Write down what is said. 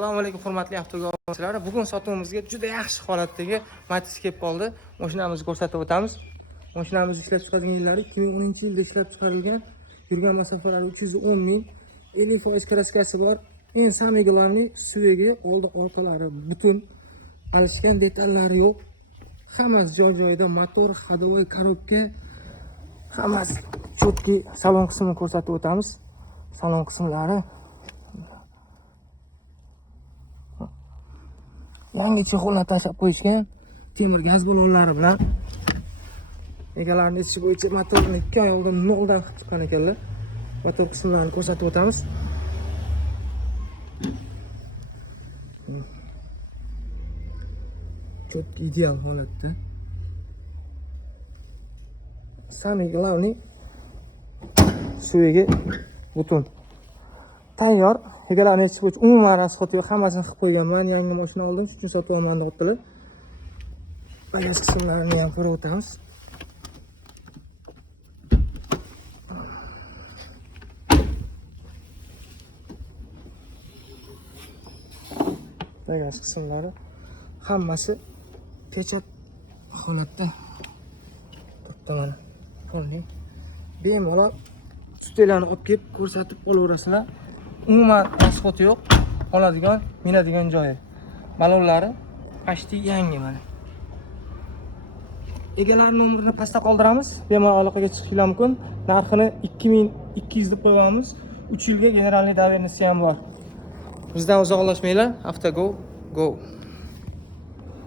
Assalomu alaykum hurmatli avtogo'lovchilar. Bugun sotuvimizga juda yaxshi holatdagi Matiz kelib qoldi. Mashinamizni ko'rsatib o'tamiz. Mashinamiz ishlab chiqarilgan yillari 2010-yilda ishlab chiqarilgan. Yurgan masofalari 310 ming. 50% kraskasi bor. Eng samigilarning suvegi, oldi orqalari butun. Alishgan detallari yo'q. Hammasi joy-joyida, motor, ходовой korobka, hammasi chotki. Salon qismini ko'rsatib o'tamiz. Salon qismlari yangi chexollar tashab qo'yishgan, temir gaz balonlari bilan. Egalarining aytishi bo'yicha motorni 2 oy oldin noldan qilib chiqqan ekanlar. Motor qismlarini ko'rsatib o'tamiz. Chotki ideal holatda. Samiglarning suvigi butun. Tayyor. Egalarning aytishi bo'yicha umuman rasxoti yo'q, hammasini qilib qo'yganman. Yangi mashina oldim, shuning uchun sotib olmani deyaptilar. Bagaj qismlarini ham ko'rib o'tamiz. Bagaj qismlari hammasi pechat holatda turibdi mana. Ko'ring. Bemalol studiyalarni olib kelib ko'rsatib olaverasizlar. Umuman rasxoti yo'q. Oladigan, minadigan joyi. Balonlari почти yangi mana. Egalar nomerini pastda qoldiramiz. Bemalol aloqaga chiqishingiz mumkin. Narxini 2200 deb qo'yamiz. 3 yilga generalniy доверенности ham bor. Bizdan uzoqlashmanglar. Avtogo go.